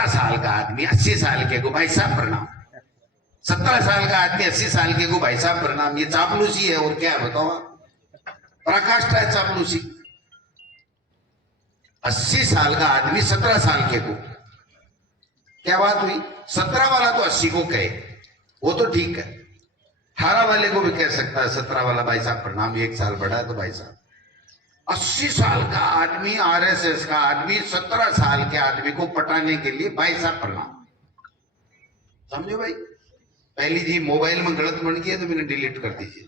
17 साल का आदमी 80 साल के को भाई साहब प्रणाम। 17 साल का आदमी 80 साल के को भाई साहब प्रणाम, ये चापलूसी है और क्या है बताओ? पराकाष्ठा है चापलूसी। 80 साल का आदमी 17 साल के को, क्या बात हुई? 17 वाला तो 80 को कहे, वो तो ठीक है। 18 वाले को भी कह सकता है 17 वाला भाई साहब प्रणाम, 1 साल बढ़ा है तो भाई साहब। 80 साल का आदमी, आरएसएस का आदमी 17 साल के आदमी को पटाने के लिए भाई साहब प्रणाम। समझो भाई? पहली जी मोबाइल में गलत बन गया तो मैंने डिलीट कर दीजिए।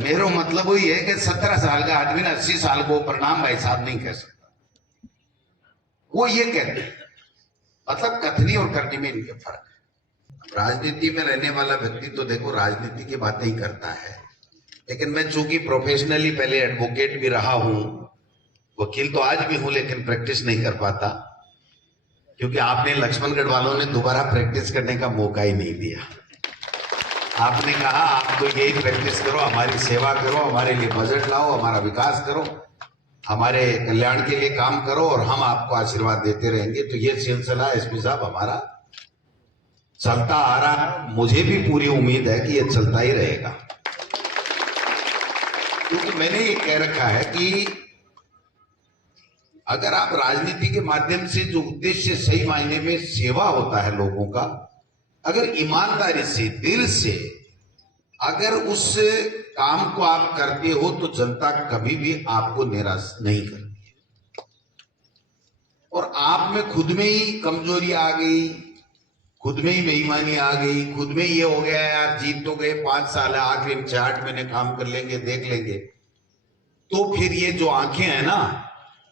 मेरा मतलब वही है कि 17 साल का आदमी ना 80 साल को प्रणाम भाई साहब नहीं कह सकता। वो ये कहते हैं, मतलब कथनी और करनी में इनके फर्क है। राजनीति में रहने वाला व्यक्ति तो देखो राजनीति की बातें ही करता है, लेकिन मैं चूंकि प्रोफेशनली पहले एडवोकेट भी रहा हूं, वकील तो आज भी हूं, लेकिन प्रैक्टिस नहीं कर पाता क्योंकि आपने लक्ष्मणगढ़ वालों ने दोबारा प्रैक्टिस करने का मौका ही नहीं दिया। आपने कहा आप तो यही प्रैक्टिस करो, हमारी सेवा करो, हमारे लिए बजट लाओ, हमारा विकास करो, हमारे कल्याण के लिए काम करो और हम आपको आशीर्वाद देते रहेंगे। तो ये सिलसिला एसपी साहब हमारा चलता आ रहा है। मुझे भी पूरी उम्मीद है कि ये चलता ही रहेगा, क्योंकि मैंने ये कह रखा है कि अगर आप राजनीति के माध्यम से जो उद्देश्य सही मायने में सेवा होता है लोगों का, अगर ईमानदारी से दिल से अगर उस काम को आप करते हो तो जनता कभी भी आपको निराश नहीं करती है। और आप में खुद में ही कमजोरी आ गई, खुद में ही बेईमानी आ गई, खुद में ये हो गया यार जीत तो गए, 5 साल है, आखिरी में 6-8 महीने काम कर लेंगे, देख लेंगे, तो फिर ये जो आंखें हैं ना,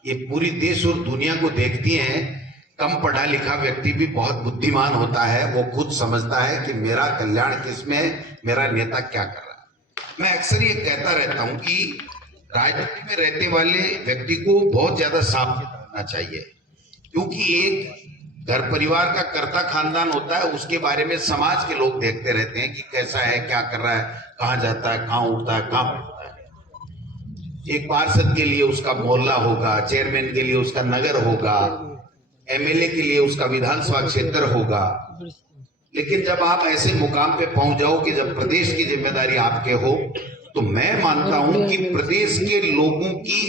ये पूरी देश और दुनिया को देखती हैं। कम पढ़ा लिखा व्यक्ति भी बहुत बुद्धिमान होता है, वो खुद समझता है कि मेरा कल्याण किसमें है, मेरा नेता क्या कर रहा है। मैं अक्सर ये कहता रहता हूं कि राजनीति में रहने वाले व्यक्ति को बहुत ज्यादा सावधान रहना चाहिए, क्योंकि एक घर परिवार का कर्ता खानदान होता है, उसके बारे में समाज के लोग देखते रहते हैं कि कैसा है, क्या कर रहा है, कहां जाता है, कहां उठता है, कहां बैठता है। एक पार्षद के लिए उसका मोहल्ला होगा, चेयरमैन के लिए उसका नगर होगा, एमएलए के लिए उसका विधानसभा क्षेत्र होगा। लेकिन जब आप ऐसे मुकाम पे पहुंच जाओ कि जब प्रदेश की जिम्मेदारी आपके हो, तो मैं मानता हूं कि प्रदेश के लोगों की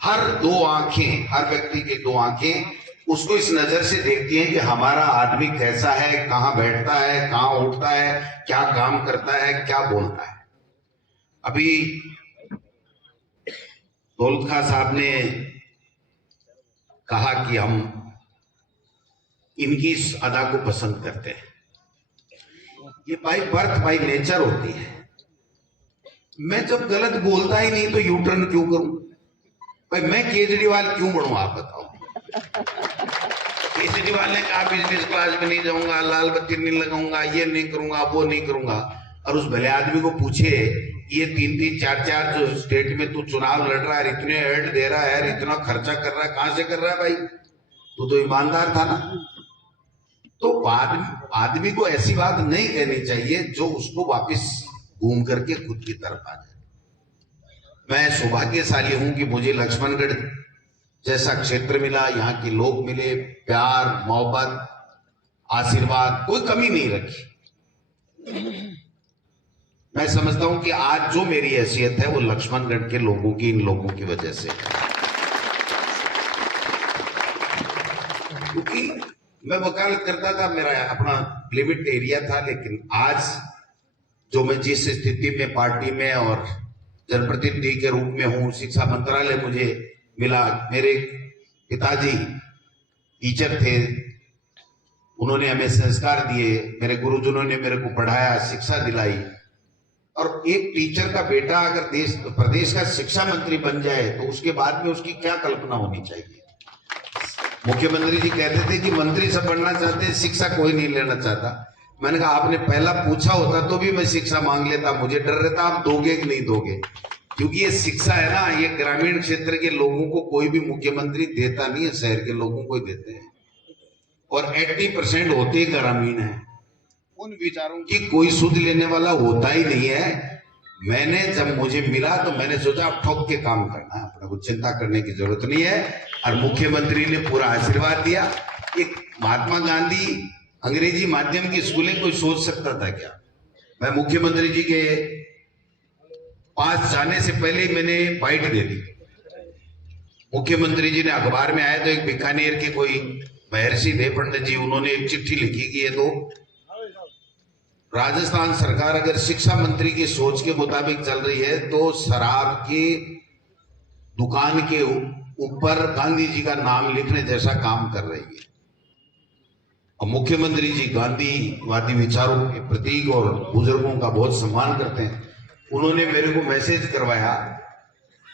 हर 2 आंखें, हर व्यक्ति की 2 आंखें उसको इस नजर से देखती हैं कि हमारा आदमी कैसा है, कहां बैठता है, कहां उठता है, क्या काम करता है, क्या बोलता है। अभी दौलत खां साहब ने कहा कि हम इनकी इस अदा को पसंद करते हैं। ये बाई बर्थ बाई नेचर होती है। मैं जब गलत बोलता ही नहीं तो यू टर्न क्यों करूं? भाई मैं केजरीवाल क्यों बनूं, आप बताओ? केजरीवाल ने कहा बिजनेस क्लास में नहीं जाऊंगा, लाल बत्ती नहीं लगाऊंगा, ये नहीं करूंगा, वो नहीं करूंगा, और उस भले आदमी को पूछे ये 3-3, 4-4 जो स्टेट में तू चुनाव लड़ रहा है, इतने एड दे रहा है, इतना खर्चा कर रहा है, कहां से कर रहा है भाई? तू तो ईमानदार था ना। तो आदमी को ऐसी बात नहीं कहनी चाहिए जो उसको वापस घूम करके खुद की तरफ आ जाए। मैं सौभाग्यशाली हूं कि मुझे लक्ष्मणगढ़ जैसा क्षेत्र मिला, यहाँ के लोग मिले, प्यार, मोहब्बत, आशीर्वाद, कोई कमी नहीं रखी। मैं समझता हूं कि आज जो मेरी हैसियत है वो लक्ष्मणगढ़ के लोगों की, इन लोगों की वजह से, क्योंकि मैं वकालत करता था, मेरा अपना लिमिट एरिया था, लेकिन आज जो मैं जिस स्थिति में पार्टी में और जनप्रतिनिधि के रूप में हूं, शिक्षा मंत्रालय मुझे मिला, मेरे पिताजी टीचर थे, उन्होंने हमें संस्कार दिए, मेरे गुरुजनों ने मेरे को पढ़ाया, शिक्षा दिलाई। और एक टीचर का बेटा अगर प्रदेश का शिक्षा मंत्री बन जाए तो उसके बाद में उसकी क्या कल्पना होनी चाहिए। मुख्यमंत्री जी कहते थे कि मंत्री सब बनना चाहते हैं, शिक्षा कोई नहीं लेना चाहता। मैंने कहा आपने पहला पूछा होता तो भी मैं शिक्षा मांग लेता, मुझे डर रहता आप दोगे कि नहीं दोगे, क्योंकि ये शिक्षा है ना, ये ग्रामीण क्षेत्र के लोगों को कोई भी मुख्यमंत्री देता नहीं है, शहर के लोगों को ही देते हैं, और 80% होते ही ग्रामीण है। उन विचारों की कोई सुध लेने वाला होता ही नहीं है। मैंने जब मुझे मिला तो मैंने सोचा अब ठोक के काम करना है, अपने को चिंता करने की जरूरत नहीं है, और मुख्यमंत्री ने पूरा आशीर्वाद दिया। एक महात्मा गांधी अंग्रेजी माध्यम की स्कूलें कोई सोच सकता था क्या? मैं मुख्यमंत्री जी के पास जाने से पहले ही मैंने बाइट दे दी। मुख्यमंत्री जी ने अखबार में आया तो एक बीकानेर के कोई महर्षि देव पंडित जी, उन्होंने एक चिट्ठी लिखी कि ये तो राजस्थान सरकार अगर शिक्षा मंत्री की सोच के मुताबिक चल रही है तो शराब की दुकान के ऊपर गांधी जी का नाम लिखने जैसा काम कर रही है। और मुख्यमंत्री जी गांधीवादी विचारों के प्रतीक और बुजुर्गों का बहुत सम्मान करते हैं। उन्होंने मेरे को मैसेज करवाया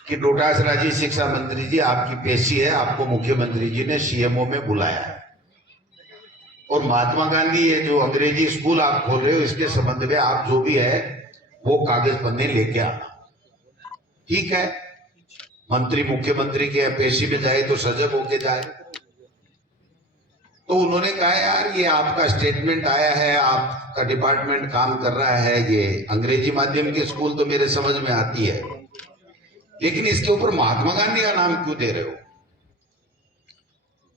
कि डोटासरा जी शिक्षा मंत्री जी आपकी पेशी है, आपको मुख्यमंत्री जी ने सीएमओ में बुलाया है और महात्मा गांधी ये जो अंग्रेजी स्कूल आप खोल रहे हो इसके संबंध में आप जो भी है वो कागज पन्ने लेके आना। ठीक है, मंत्री मुख्यमंत्री के पेशी में जाए तो सजग होके जाए। तो उन्होंने कहा यार ये आपका स्टेटमेंट आया है, आपका डिपार्टमेंट काम कर रहा है, ये अंग्रेजी माध्यम की स्कूल तो मेरे समझ में आती है, लेकिन इसके ऊपर महात्मा गांधी का नाम क्यों दे रहे हो?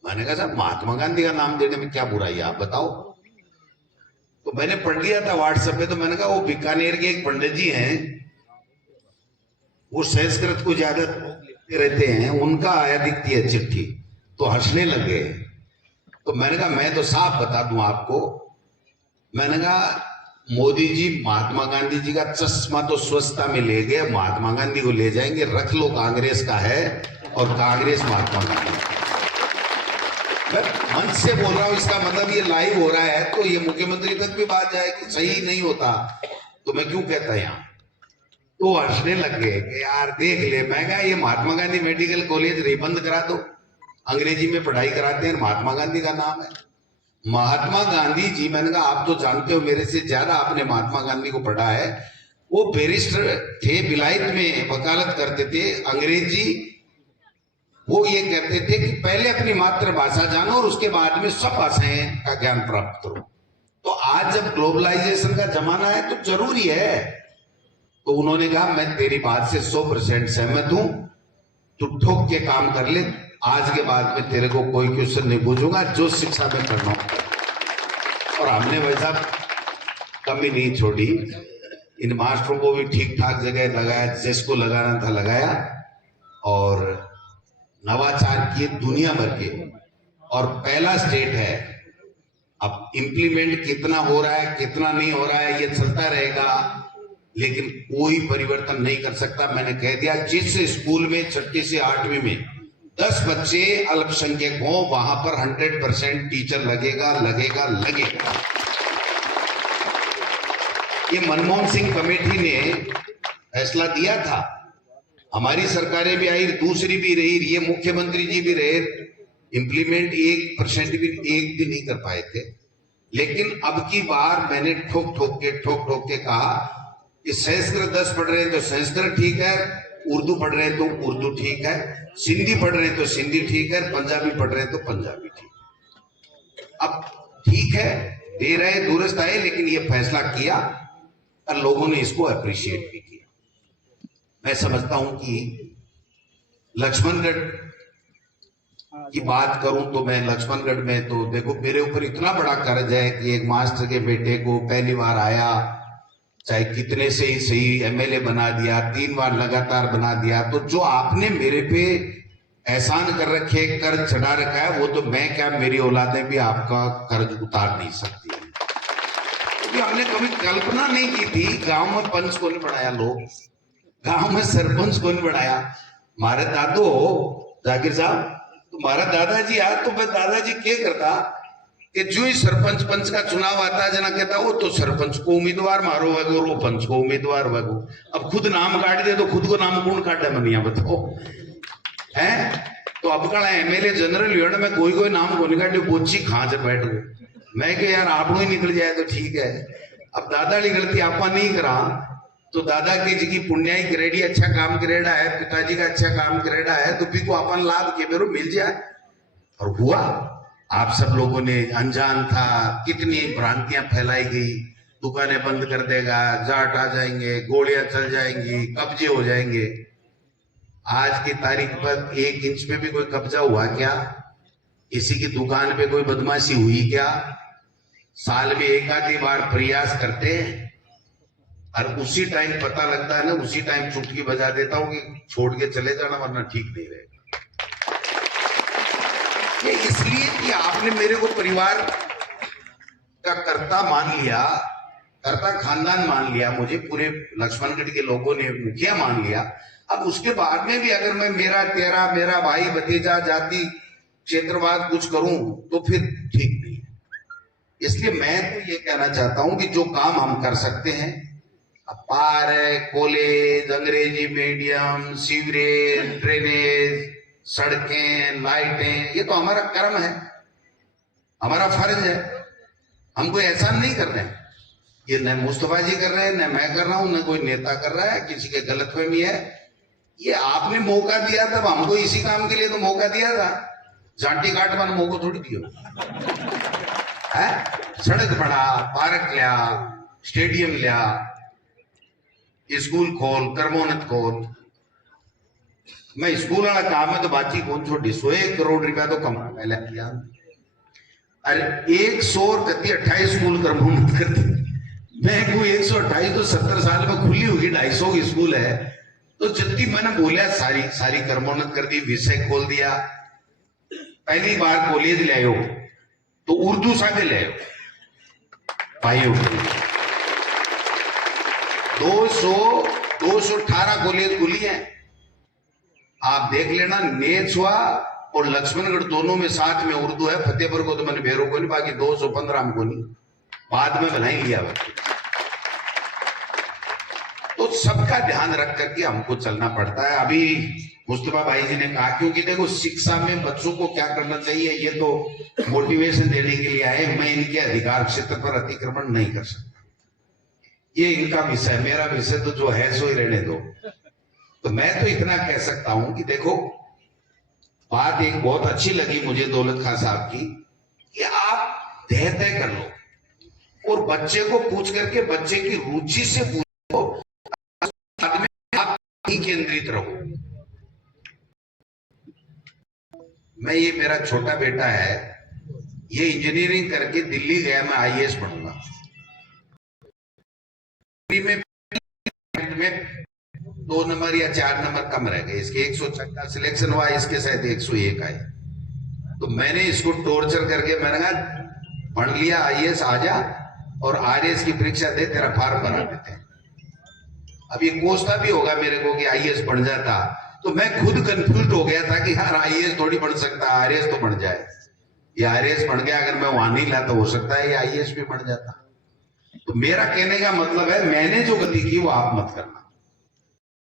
मैंने कहा साहब महात्मा गांधी का नाम देने में क्या बुराई है, आप बताओ। तो मैंने पढ़ लिया था व्हाट्सएप पे, तो मैंने कहा वो बीकानेर के एक पंडित जी हैं, वो संस्कृत को ज्यादा रहते हैं, उनका आया दिखती है चिट्ठी, तो हंसने लगे। तो मैंने कहा मैं तो साफ बता दूं आपको, मैंने कहा मोदी जी महात्मा गांधी जी का चश्मा तो स्वच्छता में ले गए, महात्मा गांधी को ले जाएंगे, रख लो कांग्रेस का है और कांग्रेस महात्मा गांधी। मैं मंच से बोल रहा हूं, इसका मतलब ये लाइव हो रहा है तो ये मुख्यमंत्री तक भी बात जाएगी। सही नहीं होता तो मैं क्यों कहता यहाँ। तो हंसने लग गए कि यार देख ले। मैं कहा ये महात्मा गांधी मेडिकल कॉलेज रिबंद करा दो, अंग्रेजी में पढ़ाई कराते हैं, महात्मा गांधी का नाम है। महात्मा गांधी जी, मैंने कहा आप तो जानते हो मेरे से ज्यादा आपने महात्मा गांधी को पढ़ा है, वो बैरिस्टर थे, विलायत में वकालत करते थे, अंग्रेजी। वो ये कहते थे कि पहले अपनी मातृभाषा जानो और उसके बाद में सब भाषाएं का ज्ञान प्राप्त करो। तो आज जब ग्लोबलाइजेशन का जमाना है तो जरूरी है। तो उन्होंने कहा मैं तेरी बात से 100% सहमत हूं, तू ठोक के काम कर ले, आज के बाद में तेरे को कोई क्वेश्चन नहीं पूछूंगा, जो शिक्षा में करना हो। और हमने वैसा कमी नहीं छोड़ी, इन मास्टरों को भी ठीक ठाक जगह लगाया, जिसको लगाना था लगाया, और नवाचार किए दुनिया भर के। और पहला स्टेट है। अब इंप्लीमेंट कितना हो रहा है कितना नहीं हो रहा है ये चलता रहेगा, लेकिन कोई परिवर्तन नहीं कर सकता। मैंने कह दिया जिस स्कूल में 6ठी से 8वीं में 10 बच्चे अल्पसंख्यक हों वहां पर 100% टीचर लगेगा लगेगा लगेगा। ये मनमोहन सिंह कमेटी ने फैसला दिया था, हमारी सरकारें भी आई, दूसरी भी रही, ये मुख्यमंत्री जी भी रहे, इंप्लीमेंट 1% भी नहीं कर पाए थे। लेकिन अब की बार मैंने ठोक ठोक के कहा कि संस्कृत 10 पढ़ रहे हैं तो संस्कृत ठीक है, उर्दू पढ़ रहे हैं तो उर्दू ठीक है, सिंधी पढ़ रहे हैं तो सिंधी ठीक है, पंजाबी पढ़ रहे हैं तो पंजाबी ठीक है। अब ठीक है, दे रहे दूरस्थ आए, लेकिन ये फैसला किया और लोगों ने इसको अप्रिशिएट भी किया। मैं समझता हूं कि लक्ष्मणगढ़ की बात करूं तो मैं लक्ष्मणगढ़ में तो देखो मेरे ऊपर इतना बड़ा कर्ज है कि एक मास्टर के बेटे को पहली बार आया, चाहे कितने से ही सही एमएलए बना दिया, 3 बार लगातार बना दिया। तो जो आपने मेरे पे एहसान कर रखे, कर्ज चढ़ा रखा है, वो तो मैं क्या मेरी औलादें भी आपका कर्ज उतार नहीं सकती, क्योंकि हमने कभी कल्पना नहीं की थी। गांव में पंच को नहीं बढ़ाया, लोग गांव में सरपंच को नहीं बढ़ाया। हमारे दादो जाकिर साहब, तुम्हारा दादाजी आ तो मैं दादाजी क्या करता कि जो ही सरपंच पंच का चुनाव आता है जना कहता वो तो सरपंच को उम्मीदवार मारो वगो, रो पंच को उम्मीदवार वगो। अब खुद नाम काट दे तो खुद को नाम कौन काटे मनिया बताओ है। तो अब का एमएलए जनरल यूनियन में कोई नाम को नहीं काटे, बोची खां से बैठ गो। मैं कि यार आप ही निकल जाए तो ठीक है। अब दादा की गलती आपा नहीं करा तो दादा के जी की पुण्याई करेडी, अच्छा काम करेड़ा है, पिताजी का अच्छा काम करेड़ा है, तो भी को अपन लाभ के मेरे मिल जाए। और हुआ, आप सब लोगों ने, अनजान था, कितनी भ्रांतियां फैलाई गई, दुकानें बंद कर देगा, जाट आ जाएंगे, गोलियां चल जाएंगी, कब्जे हो जाएंगे। आज की तारीख पर 1 इंच में भी कोई कब्जा हुआ क्या? किसी की दुकान पे कोई बदमाशी हुई क्या, साल में एक आधी बार प्रयास करते हैं और उसी टाइम पता लगता है ना, उसी टाइम चुटकी बजा देता हूं कि छोड़ के चले जाना वरना ठीक नहीं रहेगा। ये इसलिए कि आपने मेरे को परिवार का कर्ता मान लिया, कर्ता खानदान मान लिया, मुझे पूरे लक्ष्मणगढ़ के लोगों ने मुखिया मान लिया। अब उसके बाद में भी अगर मैं मेरा तेरा मेरा भाई भतीजा जाति क्षेत्रवाद कुछ करूं तो फिर ठीक नहीं है। इसलिए मैं तो ये कहना चाहता हूं कि जो काम हम कर सकते हैं, पार है, कॉलेज, अंग्रेजी मीडियम, सीवरेज, ड्रेनेज, सड़कें, लाइटें, ये तो हमारा कर्म है, हमारा फर्ज है। हम कोई एहसान नहीं कर रहे हैं, ये न मुस्तफा जी कर रहे हैं, न मैं कर रहा हूं, न कोई नेता कर रहा है, किसी के गलतफहमी है। ये आपने मौका दिया, तब हमको इसी काम के लिए तो मौका दिया था। जाटी काट मान मौका थोड़ी दियो है। सड़क बढ़ा, पार्क लिया, स्टेडियम लिया, स्कूल खोल, कर्मोन्नत खोल। मैं स्कूल वाला काम है तो बातचीत कौन छोड़ी, 100 करोड़ रुपया तो कमा पहले किया। अरे 100 और 28 स्कूल कर्मोन्नत करती, मैं को 128 तो 70 साल में खुली होगी, 250 की स्कूल है तो जितनी मैंने बोला सारी कर्मोन्नत कर दी, विषय खोल दिया। पहली बार कॉलेज ले आयो तो उर्दू साथे ले आयो भाइयों, 218 कॉलेज खुली है। आप देख लेना, नेछवा और लक्ष्मणगढ़ दोनों में साथ में उर्दू है। फतेहपुर को तो मैंने बेरों को नहीं, बाकी 215 हमको नहीं, बाद में बना ही लिया। तो सबका ध्यान रख करके हमको चलना पड़ता है। अभी मुस्तफा भाई जी ने कहा, क्योंकि देखो शिक्षा में बच्चों को क्या करना चाहिए, ये तो मोटिवेशन देने के लिए आए, मैं इनके अधिकार क्षेत्र पर अतिक्रमण नहीं कर सकता, ये इनका विषय, मेरा विषय तो जो है सो ही रहने दो। तो मैं तो इतना कह सकता हूं कि देखो, बात एक बहुत अच्छी लगी मुझे दौलत खान साहब की कि आप तय कर लो और बच्चे को पूछ करके बच्चे की रुचि से पूछो, बाद में आप ही केंद्रित रहो। मैं, ये मेरा छोटा बेटा है, ये इंजीनियरिंग करके दिल्ली गया, मैं आईएएस बनूंगा। में 2 नंबर या 4 नंबर कम रह गए, इसके 106 का सिलेक्शन हुआ, इसके शायद 101 आए। तो मैंने इसको टॉर्चर करके मैंने कहा पढ़ लिया आईएएस, आजा और आरएएस की परीक्षा दे, तेरा फॉर्म भरा देते हैं। अब ये कोसता भी होगा मेरे को कि आईएएस बन जाता, तो मैं खुद कंफ्यूज हो गया था कि यार आईएएस थोड़ी बन सकता, आरएएस तो बन जाए। ये आरएएस बन गया, अगर मैं वहां नहीं लाता हो सकता है ये आईएएस भी बन जाता। तो मेरा कहने का मतलब है, मैंने जो गलती की वो आप मत करना।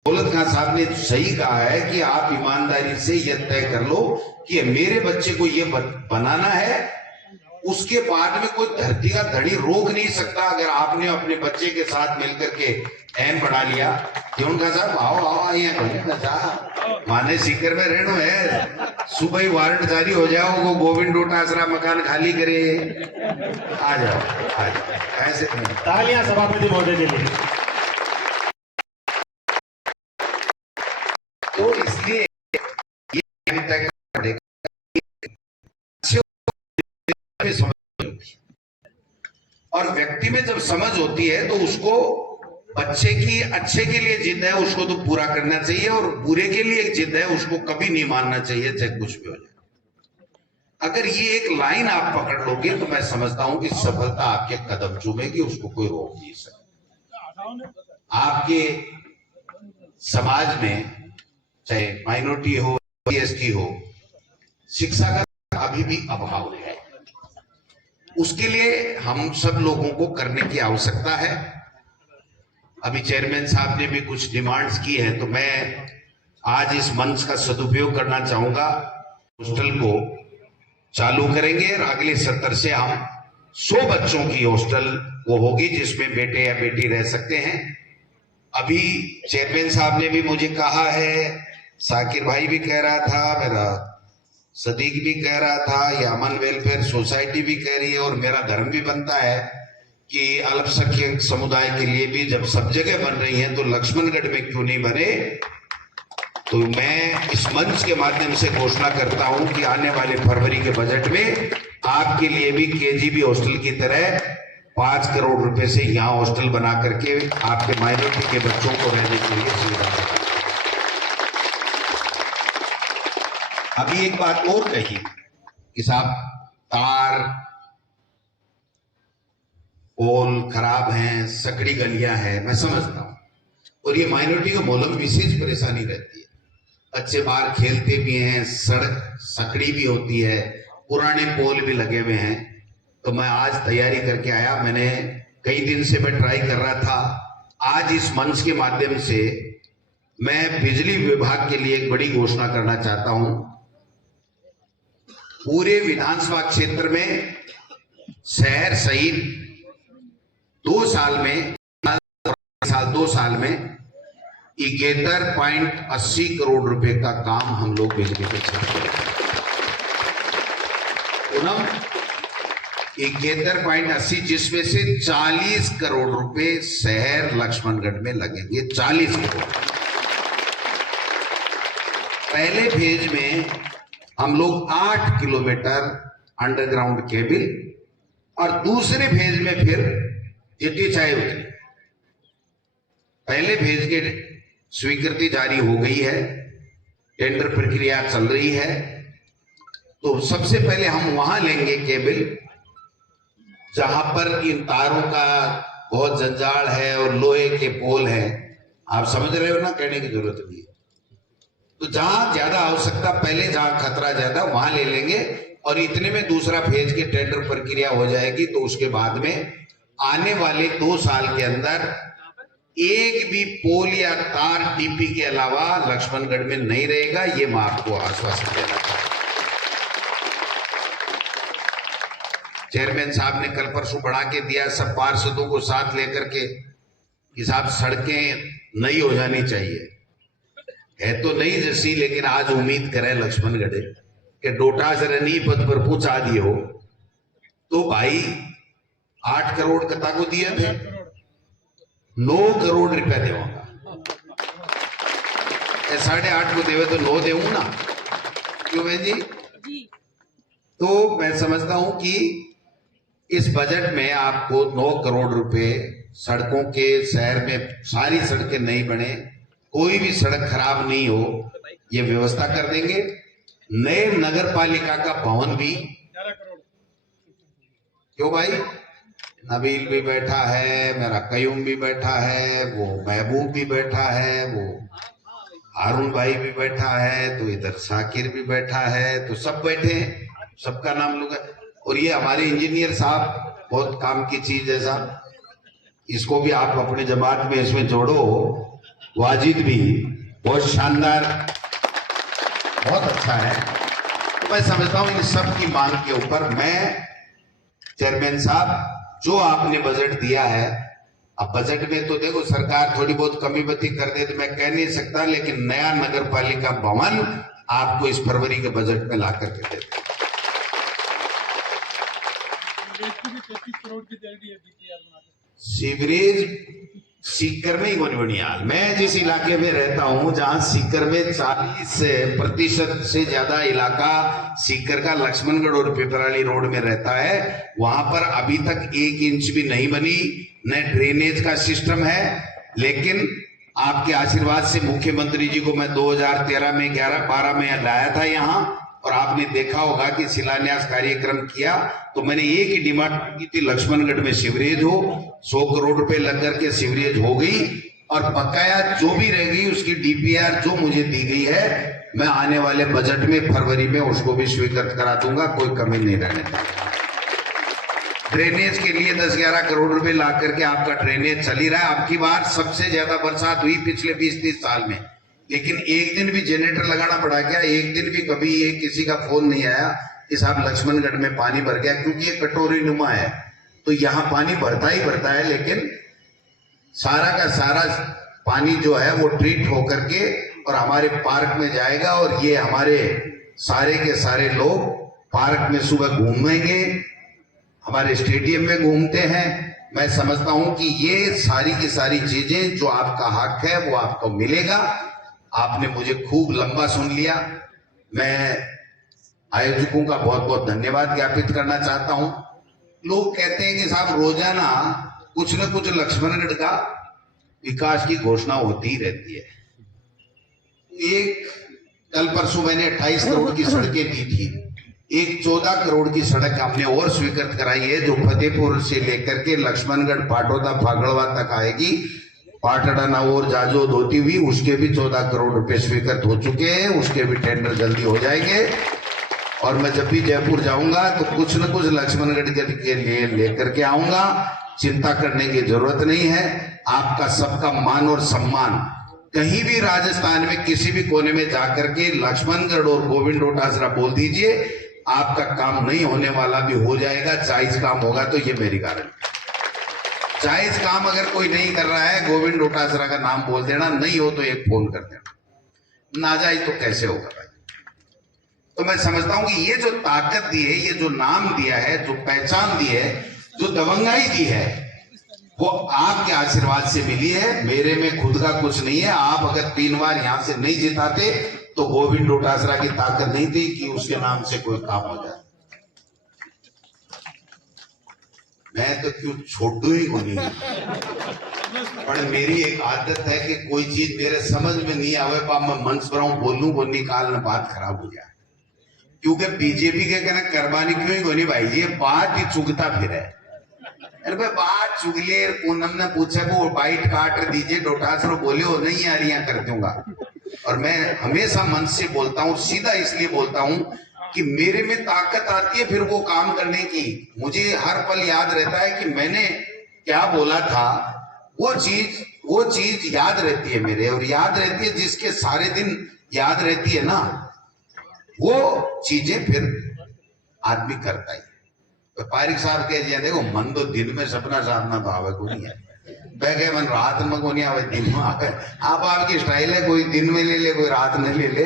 दौलत खान साहब ने सही कहा है कि आप ईमानदारी से यह तय कर लो कि मेरे बच्चे को ये बनाना है, उसके बाद में कोई धरती का धड़ी रोक नहीं सकता। अगर आपने अपने बच्चे के साथ मिलकर के एम बढ़ा लिया कि उनका साहब आओ आओ यहाँ माने सीकर में रहना है, सुबह ही वारंट जारी हो जाओ, वो गोविंद डोटासरा मकान खाली करे, आ जाओ आ जाओ। ऐसे तालियां सभापति महोदय के लिए। तो इसलिए और व्यक्ति में जब समझ होती है तो उसको बच्चे की अच्छे के लिए जिद है उसको तो पूरा करना चाहिए, और बुरे के लिए एक जिद है उसको कभी नहीं मानना चाहिए, चाहे कुछ भी हो जाए। अगर ये एक लाइन आप पकड़ लोगे तो मैं समझता हूं कि सफलता आपके कदम चूमेगी, उसको कोई रोक नहीं सकता। आपके समाज में चाहे माइनॉरिटी हो, एसटी हो, शिक्षा का अभी भी अभाव है। उसके लिए हम सब लोगों को करने की आवश्यकता है। अभी चेयरमैन साहब ने भी कुछ डिमांड्स की है, तो मैं आज इस मंच का सदुपयोग करना चाहूंगा। हॉस्टल को चालू करेंगे और अगले सत्र से हम 100 बच्चों की हॉस्टल वो होगी जिसमें बेटे या बेटी रह सकते हैं। अभी चेयरमैन साहब ने भी मुझे कहा है, साकिर भाई भी कह रहा था, मेरा सदीक भी कह रहा था, ये अमन वेलफेयर सोसाइटी भी कह रही है, और मेरा धर्म भी बनता है कि अल्पसंख्यक समुदाय के लिए भी जब सब जगह बन रही है तो लक्ष्मणगढ़ में क्यों नहीं बने। तो मैं इस मंच के माध्यम से घोषणा करता हूं कि आने वाले फरवरी के बजट में आपके लिए भी केजीबी हॉस्टल की तरह 5 करोड़ रुपए से यहाँ हॉस्टल बना करके आपके माइनॉरिटी के बच्चों को रहने के लिए सुविधा देंगे। अभी एक बात और कही कि साहब तार पोल खराब हैं, सकड़ी गलियां हैं, मैं समझता हूं, और ये माइनॉरिटी को मोहल्लों में विशेष परेशानी रहती है। बच्चे बाहर खेलते भी हैं, सड़क सकड़ी भी होती है, पुराने पोल भी लगे हुए हैं। तो मैं आज तैयारी करके आया, मैंने कई दिन से मैं ट्राई कर रहा था। आज इस मंच के माध्यम से मैं बिजली विभाग के लिए एक बड़ी घोषणा करना चाहता हूं। पूरे विधानसभा क्षेत्र में शहर सहित 2 साल में 2 साल में 71.80 करोड़ रुपए का काम हम लोग बिजली के क्षेत्र में पूनम 71.80, जिसमें से 40 करोड़ रुपए शहर लक्ष्मणगढ़ में लगेंगे। 40 करोड़। पहले फेज में हम लोग 8 किलोमीटर अंडरग्राउंड केबल और दूसरे फेज में फिर जितनी चाहे उतनी। पहले फेज की स्वीकृति जारी हो गई है, टेंडर प्रक्रिया चल रही है। तो सबसे पहले हम वहां लेंगे केबल जहां पर इन तारों का बहुत जंजाल है और लोहे के पोल है। आप समझ रहे हो ना, कहने की जरूरत नहीं है। तो जहां ज्यादा आवश्यकता, पहले जहां खतरा ज्यादा वहां ले लेंगे और इतने में दूसरा फेज की टेंडर प्रक्रिया हो जाएगी। तो उसके बाद में आने वाले 2 साल के अंदर एक भी पोल या तार डीपी के अलावा लक्ष्मणगढ़ में नहीं रहेगा। ये मैं आपको आश्वासन देना चाहता हूं। चेयरमैन साहब ने कल परसों बढ़ा के दिया, सब पार्षदों को साथ लेकर के कि साहब सड़कें नई हो जानी चाहिए। है तो नहीं जैसी, लेकिन आज उम्मीद करें लक्ष्मणगढ़ के डोटा सरनी पद पर पूछा दियो तो भाई 8 करोड़ कता को दिए थे, 9 करोड़ रुपया देवांगा। 8.5 को देवे तो 9 देऊं ना, क्यों बहन जी? तो मैं समझता हूं कि इस बजट में आपको 9 करोड़ रुपए सड़कों के, शहर में सारी सड़कें नहीं बने, कोई भी सड़क खराब नहीं हो, ये व्यवस्था कर देंगे। नए नगर पालिका का भवन भी, क्यों भाई, नबील भी बैठा है, मेरा कयूम भी बैठा है, वो महबूब भी बैठा है, वो हारून भाई भी बैठा है, तो इधर शाकिर भी बैठा है, तो सब बैठे हैं, सबका नाम लूंगा। और ये हमारे इंजीनियर साहब, बहुत काम की चीज है साहब, इसको भी आप अपने जमात में इसमें जोड़ो। वाजिद भी बहुत शानदार, बहुत अच्छा है। तो मैं समझता हूं इन सब की मांग के ऊपर मैं, चेयरमैन साहब, जो आपने बजट दिया है, अब बजट में तो देखो सरकार थोड़ी बहुत कमी बती कर दे तो मैं कह नहीं सकता, लेकिन नया नगर पालिका भवन आपको इस फरवरी के बजट में ला करके दे। सीवरेज सीकर में ही बनी बनी हाल। मैं जिस इलाके में रहता हूं, जहां सीकर में 40% से ज्यादा इलाका सीकर का लक्ष्मणगढ़ और पिपराली रोड में रहता है, वहां पर अभी तक 1 इंच भी नहीं बनी, न ड्रेनेज का सिस्टम है। लेकिन आपके आशीर्वाद से मुख्यमंत्री जी को मैं 2013 में 11-12 में लाया था यहाँ, और आपने देखा होगा कि शिलान्यास कार्यक्रम किया तो मैंने एक ही डिमांड की थी, लक्ष्मणगढ़ में सीवरेज हो। 100 करोड़ रुपए लग करके सीवरेज हो गई, और बकाया जो भी रह गई उसकी डीपीआर जो मुझे दी गई है, मैं आने वाले बजट में फरवरी में उसको भी स्वीकृत करा दूंगा, कोई कमी नहीं रहने देगा। ड्रेनेज के लिए 10-11 करोड़ रुपए ला करके आपका ड्रेनेज चल ही रहा है। आपकी बार सबसे ज्यादा बरसात हुई पिछले 20-30 साल में, लेकिन एक दिन भी जनरेटर लगाना पड़ा क्या? एक दिन भी कभी ये किसी का फोन नहीं आया कि साहब लक्ष्मणगढ़ में पानी भर गया, क्योंकि ये कटोरी नुमा है तो यहाँ पानी भरता ही भरता है। लेकिन सारा का सारा पानी जो है वो ट्रीट होकर के और हमारे पार्क में जाएगा, और ये हमारे सारे के सारे लोग पार्क में सुबह घूमेंगे, हमारे स्टेडियम में घूमते हैं। मैं समझता हूं कि ये सारी की सारी चीजें जो आपका हक है वो आपको मिलेगा। आपने मुझे खूब लंबा सुन लिया। मैं आयोजकों का बहुत बहुत धन्यवाद ज्ञापित करना चाहता हूं। लोग कहते हैं कि साहब रोजाना कुछ न कुछ लक्ष्मणगढ़ का विकास की घोषणा होती ही रहती है। एक कल परसों मैंने 28 करोड़ की सड़कें दी थी, एक 14 करोड़ की सड़क हमने और स्वीकृत कराई है, जो फतेहपुर से लेकर के लक्ष्मणगढ़ पाटोदा फागड़वा तक आएगी। पाटड़ा नागौर जाजोद होती हुई उसके भी 14 करोड़ रुपए स्वीकृत हो चुके हैं, उसके भी टेंडर जल्दी हो जाएंगे। और मैं जब भी जयपुर जाऊंगा तो कुछ न कुछ लक्ष्मणगढ़ के लिए लेकर के आऊंगा। चिंता करने की जरूरत नहीं है। आपका सबका मान और सम्मान, कहीं भी राजस्थान में किसी भी कोने में जाकर के लक्ष्मणगढ़ और गोविंद डोटासरा बोल दीजिए, आपका काम नहीं होने वाला भी हो जाएगा। जायज काम होगा तो ये मेरी गारंटी। जायज काम अगर कोई नहीं कर रहा है, गोविंद डोटासरा का नाम बोल देना, नहीं हो तो एक फोन कर देना। नाजायज तो कैसे होगा भाई? तो मैं समझता हूं कि ये जो ताकत दी है, ये जो नाम दिया है, जो पहचान दी है, जो दबंगाई दी है, वो आपके आशीर्वाद से मिली है। मेरे में खुद का कुछ नहीं है। आप अगर 3 बार यहां से नहीं जिताते तो गोविंद डोटासरा की ताकत नहीं थी कि उसके नाम से कोई काम हो जाए। मैं तो क्यों छोटू ही को नहीं, पर मेरी एक आदत है कि कोई चीज मेरे समझ में नहीं आवे पा मैं मंच पर बोलूं वो निकाल न बात खराब हो जाए। क्योंकि बीजेपी के कहना करवानी क्यों ही कोनी भाई जी, बात ही चुगता फिर है। अरे भाई बात चुगले। पूनम ने पूछा वो बाइट काट दीजिए, डोटासरा बोले हो नहीं आ रही कर दूंगा। और मैं हमेशा मन से बोलता हूँ, सीधा इसलिए बोलता हूँ कि मेरे में ताकत आती है फिर वो काम करने की। मुझे हर पल याद रहता है कि मैंने क्या बोला था। वो चीज याद रहती है मेरे, और याद रहती है जिसके सारे दिन याद रहती है ना, वो चीजें फिर आदमी करता ही। पारिक साहब कह दिया, देखो मन तो दिन में सपना साधना तो आवे को नहीं है, बैगे मन रात में को नहीं आवे, दिन में आवे। आप आपकी स्टाइल है, कोई दिन में ले ले, कोई रात में ले ले।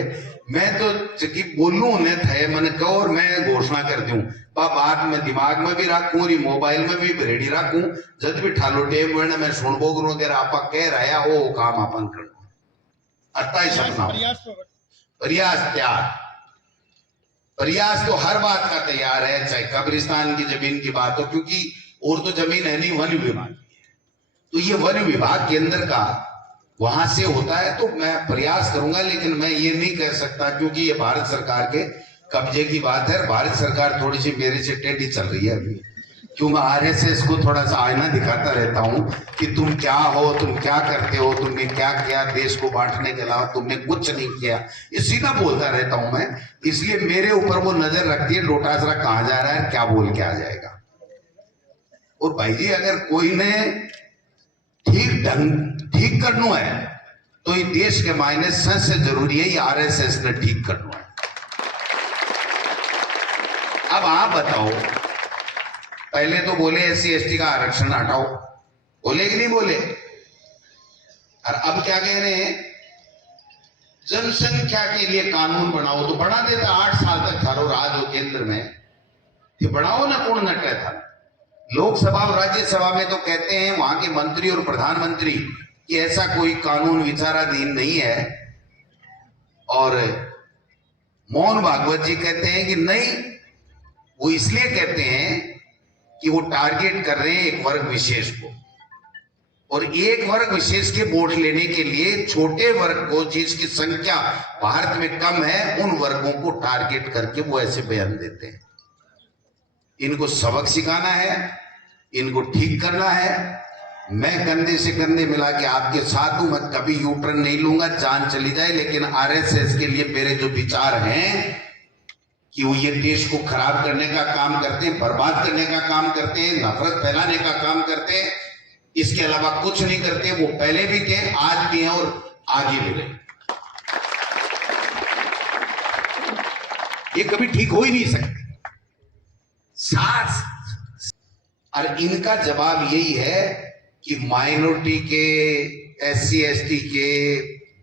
मैं तो चकी बोलूं ने थे मन कहो और मैं घोषणा कर दूं, बात में दिमाग में भी रखूं और मोबाइल में भी रेडी रखूं। जब भी ठालो टेम में मैं सुनबो करूं तेरा आपा कह रहा है वो काम अपन करना। अत्ता ही सपना प्रयास त्याग। प्रयास तो हर बात का तैयार है, चाहे कब्रिस्तान की जमीन की बात हो, क्योंकि और तो जमीन है नहीं, वन विभाग। तो ये वन विभाग के अंदर का वहां से होता है, तो मैं प्रयास करूंगा। लेकिन मैं ये नहीं कह सकता क्योंकि ये भारत सरकार के कब्जे की बात है। भारत सरकार थोड़ी सी मेरे से टेढ़ी चल रही है अभी, क्यों मैं आरएसएस को थोड़ा सा आईना दिखाता रहता हूं कि तुम क्या हो, तुम क्या करते हो, तुमने क्या किया देश को बांटने के अलावा, तुमने कुछ नहीं किया। ये सीधा बोलता रहता हूं मैं, इसलिए मेरे ऊपर वो नजर रखती है डोटासरा कहां जा रहा है, क्या बोल के आ जाएगा। और भाई जी अगर कोई ने ठीक करना है तो ये देश के मायने सबसे जरूरी है, ये आरएसएस ने ठीक करना है। अब आप बताओ, पहले तो बोले SC ST का आरक्षण हटाओ, बोले कि नहीं बोले? और अब क्या कह रहे हैं, जनसंख्या के लिए कानून बनाओ। तो बना देता, 8 साल तक थारो राज हो केंद्र में, ये बनाओ ना, कौन नटे था। लोकसभा और राज्यसभा में तो कहते हैं वहां के मंत्री और प्रधानमंत्री कि ऐसा कोई कानून विचाराधीन नहीं है। और मोहन भागवत जी कहते हैं कि नहीं, वो इसलिए कहते हैं कि वो टारगेट कर रहे हैं एक वर्ग विशेष को, और एक वर्ग विशेष के वोट लेने के लिए छोटे वर्ग को, जिसकी संख्या भारत में कम है, उन वर्गों को टारगेट करके वो ऐसे बयान देते हैं। इनको सबक सिखाना है, इनको ठीक करना है। मैं कंधे से कंधे मिला के आपके साथ हूं, मैं कभी यूटर्न नहीं लूंगा, जान चली जाए। लेकिन आरएसएस के लिए मेरे जो विचार हैं कि वो ये देश को खराब करने का काम करते हैं, बर्बाद करने का काम करते हैं, नफरत फैलाने का काम करते हैं, इसके अलावा कुछ नहीं करते। वो पहले भी थे, आज भी हैं और आगे भी रहेंगे। ये कभी ठीक हो ही नहीं सकते। साथ और इनका जवाब यही है कि माइनॉरिटी के, SC ST के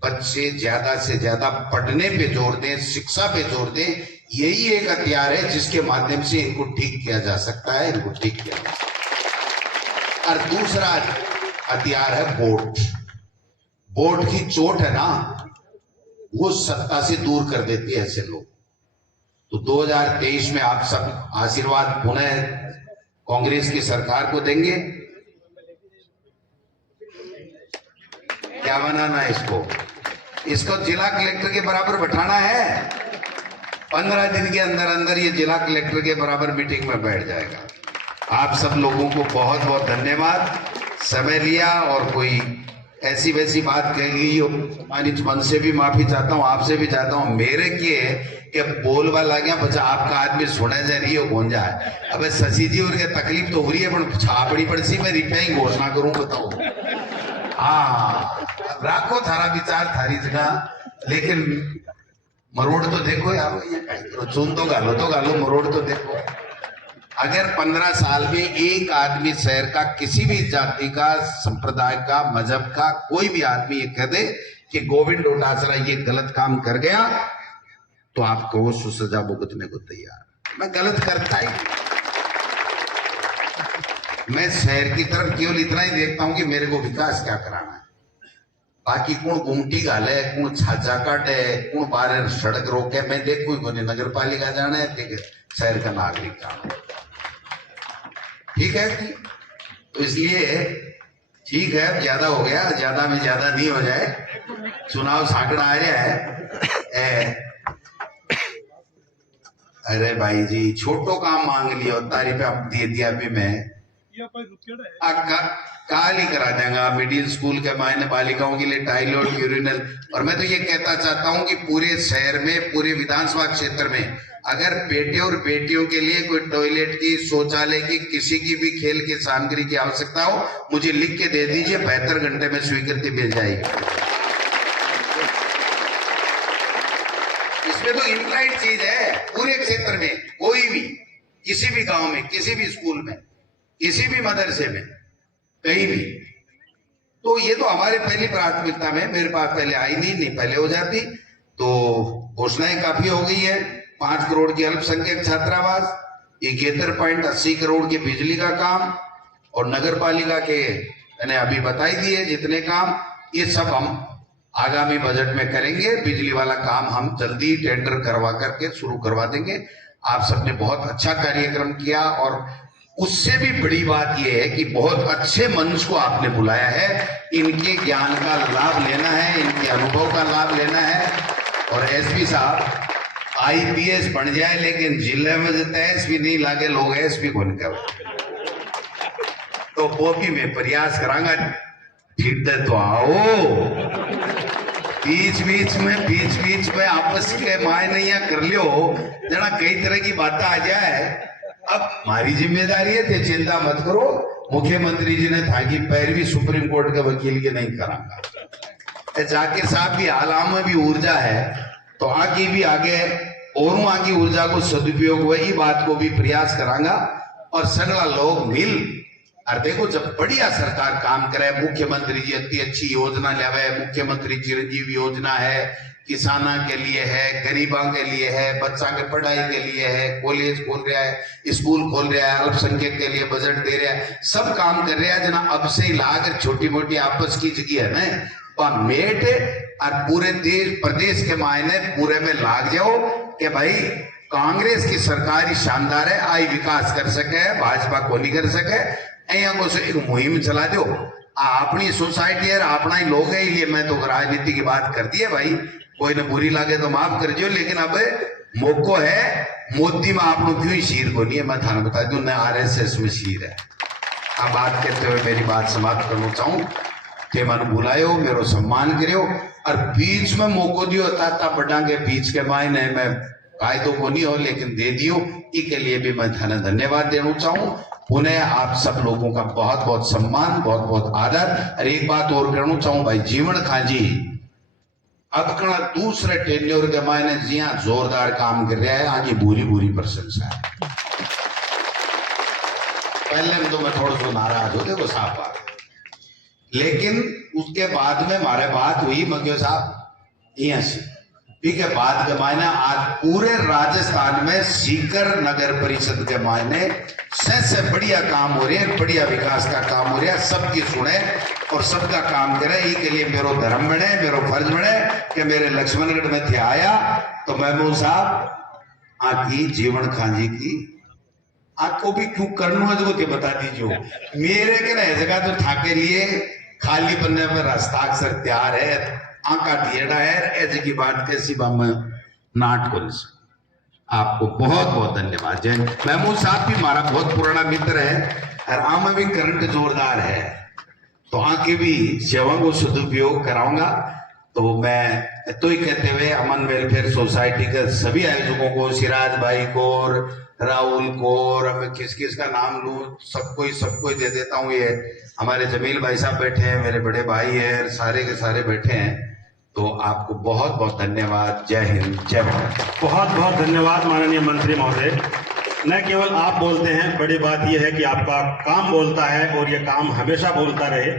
बच्चे ज्यादा से ज्यादा पढ़ने पे जोर दें, शिक्षा पे जोर दें। यही एक हथियार है जिसके माध्यम से इनको ठीक किया जा सकता है, इनको ठीक किया जा सकता है। और दूसरा हथियार है वोट। वोट की चोट है ना, वो सत्ता से दूर कर देते हैं ऐसे लोग। तो 2023 में आप सब आशीर्वाद पुनः कांग्रेस की सरकार को देंगे। क्या बनाना है इसको जिला कलेक्टर के बराबर बैठाना है। 15 दिन के अंदर अंदर ये जिला कलेक्टर के बराबर मीटिंग में बैठ जाएगा। आप सब लोगों को बहुत बहुत धन्यवाद, समय लिया और कोई ऐसी वैसी बात कह ली हो, मानिज मन से भी माफी चाहता हूँ, आपसे भी चाहता हूँ। मेरे के बोल वाला गया बच्चा आपका आदमी सुने जा रही है कौन जाए। अब शशि जी और तकलीफ तो हो रही है पर छापड़ी पड़ सी मैं रिप्लाई घोषणा करूं बताओ। हाँ राखो थारा विचार थारी जगह, लेकिन मरोड़ तो देखो यार, चुन तो गालो मरोड़ तो देखो। अगर 15 साल में एक आदमी शहर का किसी भी जाति का, संप्रदाय का, मजहब का कोई भी आदमी ये कह दे कि गोविंद डोटासरा ये गलत काम कर गया, तो आप कहो सजा भुगतने को तैयार। मैं गलत करता ही, मैं शहर की तरफ केवल इतना ही देखता हूं कि मेरे को विकास क्या कराना है। बाकी कौन गुमटी गाले, कौन छाछा काटे, कौन बाहर सड़क रोके, मैं देखू ही नगर पालिका जाना है, शहर का नागरिक जाना है। ठीक है कि तो इसलिए ठीक है, ज्यादा हो गया, ज्यादा में ज्यादा नहीं हो जाए। चुनाव साकड़ा आ रहा है। अरे भाई जी छोटो काम मांग लियो, तारी पे आप दे दिया भी मैं काल ही करा देंगे मिडिल स्कूल के मायने बालिकाओं के लिए टॉयलेट, यूरिनल। और मैं तो ये कहता चाहता हूं कि पूरे शहर में, पूरे विधानसभा क्षेत्र में अगर बेटे और बेटियों के लिए कोई टॉयलेट की, शौचालय की, किसी की भी खेल की सामग्री की आवश्यकता हो, मुझे लिख के दे दीजिए, 72 घंटे में स्वीकृति मिल जाएगी। इसमें तो इम्प्लाइड चीज है। पूरे क्षेत्र में कोई भी, किसी भी गांव में, किसी भी स्कूल में, किसी भी मदरसे में, कहीं भी, तो ये तो हमारे पहली प्राथमिकता में, मेरे पास पहले आई नहीं पहले हो जाती। तो घोषणाएं काफी हो गई है। 5 करोड़ की अल्पसंख्यक छात्रावास, 71.80 करोड़ की बिजली का काम, और नगर पालिका के मैंने अभी बताई दिए जितने काम, ये सब हम आगामी बजट में करेंगे। बिजली वाला काम हम जल्दी टेंडर करवा करके शुरू करवा देंगे। आप सबने बहुत अच्छा कार्यक्रम किया, और उससे भी बड़ी बात यह है कि बहुत अच्छे मंच को आपने बुलाया है। इनके ज्ञान का लाभ लेना है, इनके अनुभव का लाभ लेना है। और एसपी साहब IPS बन जाए, लेकिन जिले में जो तहसील नहीं लागे लोग एसपी को नहीं करे, तो वो भी मैं प्रयास करांगा। ठीक है, तो आओ बीच बीच में आपस के मायने कर लियो, जना कई तरह की बातें आ जाए। अब हमारी जिम्मेदारी है, तो चिंता मत करो, मुख्यमंत्री जी ने था कि पैरवी सुप्रीम कोर्ट के वकील की नहीं करांगा। जाकिर साहब भी हालाम में भी ऊर्जा है, तो आगे भी आगे और आगे ऊर्जा को सदुपयोग वही बात को भी प्रयास करांगा। और सगला लोग मिल, और देखो जब बढ़िया सरकार काम करे, मुख्यमंत्री जी इतनी अच्छी योजना लावे, मुख्यमंत्री चिरंजीवी योजना है, किसाना के लिए है, गरीबों के लिए है, बच्चा के पढ़ाई के लिए है, कॉलेज खोल रहा है, स्कूल खोल रहा है, अल्पसंख्यक के लिए बजट दे रहा है, सब काम कर रहा है। जना अब से लाकर छोटी मोटी आपस की जगह है ना, मेट और पूरे देश प्रदेश के मायने पूरे में लाग जाओ कि भाई कांग्रेस की सरकार ही शानदार है, आई विकास कर सके, भाजपा को नहीं कर सके। को एक मुहिम चला दो, अपनी सोसाइटी है, अपना ही लोग है, इसलिए मैं तो राजनीति की बात कर दी है भाई, कोई ने बुरी लगे तो माफ कर दियो, लेकिन अब मौको है, मोदी में आप लोग क्यों शीर को नहीं है, मैं थाना बता दूं, न RSS में शीर है। अब बात करते हुए मेरी बात समाप्त करना चाहूं कि मन बुलायो, मेरो सम्मान करियो, और बीच में मौको दियो, ताता बड़ा के बीच के मायने में कायदों को नहीं हो, लेकिन दे दियो, इसके लिए भी मैं थाना धन्यवाद देना चाहूं। पुनः आप सब लोगों का बहुत बहुत सम्मान, बहुत बहुत आदर। और एक बात और कहना चाहूं भाई, जीवन खाजी अब कड़ा दूसरे टेन्योर के मायने जिया जोरदार काम कर रहा है, आज बुरी प्रशंसा है। पहले में तो मैं थोड़ा सा नाराज होते वो साफ बात, लेकिन उसके बाद में हमारे बात हुई मगियो साहब यहाँ से के बाद के मायने आज पूरे राजस्थान में सीकर नगर परिषद के मायने सबसे बढ़िया काम हो रहे हैं, बढ़िया विकास का काम हो रहा है। सबकी सुने और सबका काम करे, इसके लिए मेरो धर्म बने, मेरो फर्ज बने कि मेरे लक्ष्मणगढ़ में थे आया तो महमूद साहब आकी जीवन खांजी की आपको भी क्यों करना है तो बता दीजिए। मेरे के ना जगह तो थाके लिए खाली पन्ने में हस्ताक्षर तैयार है, आंका ढेड़ा है, ऐसे की बात कैसी बाम नाट को नहीं। आपको बहुत बहुत धन्यवाद। जय महमूद साहब भी हमारा बहुत पुराना मित्र है और आम भी करंट जोरदार है, तो आके भी सेवा को सदुपयोग कराऊंगा। तो मैं तो ही कहते हुए अमन वेलफेयर सोसाइटी के सभी आयोजकों को, सिराज भाई को, राहुल को, और मैं किस किस का नाम लूं, सबको ही दे देता हूं। ये हमारे जमील भाई साहब बैठे हैं, मेरे बड़े भाई हैं, सारे के सारे बैठे हैं। तो आपको बहुत बहुत धन्यवाद। जय हिंद, जय भारत। बहुत बहुत धन्यवाद माननीय मंत्री महोदय। न केवल आप बोलते हैं, बड़ी बात यह है कि आपका काम बोलता है और यह काम हमेशा बोलता रहे।